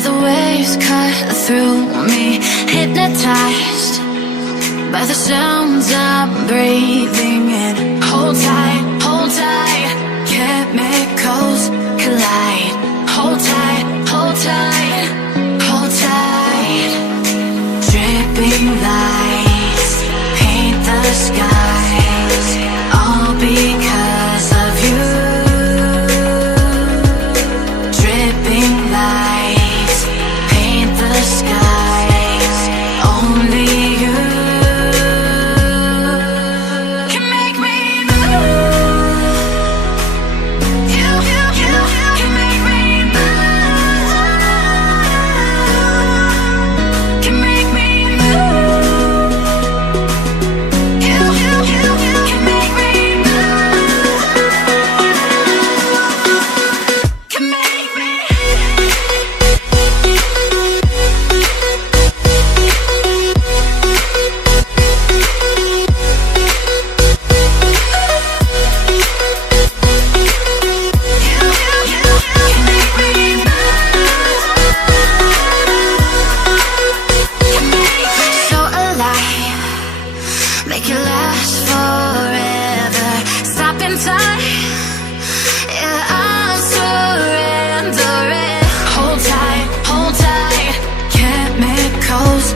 where the waves cut through me, hypnotized by the sounds I'm breathing in. Hold tight, chemicals collide. Hold tight, hold tight, hold tight. Dripping lights paint the skies, all because of you. Dripping lights paint the skies, only you can make me move. You can make me move. Can make me move. You can make me move. Can make me. So alive, make it last forever. Stop in time, yeah, I'm surrendering. Hold tight, chemicals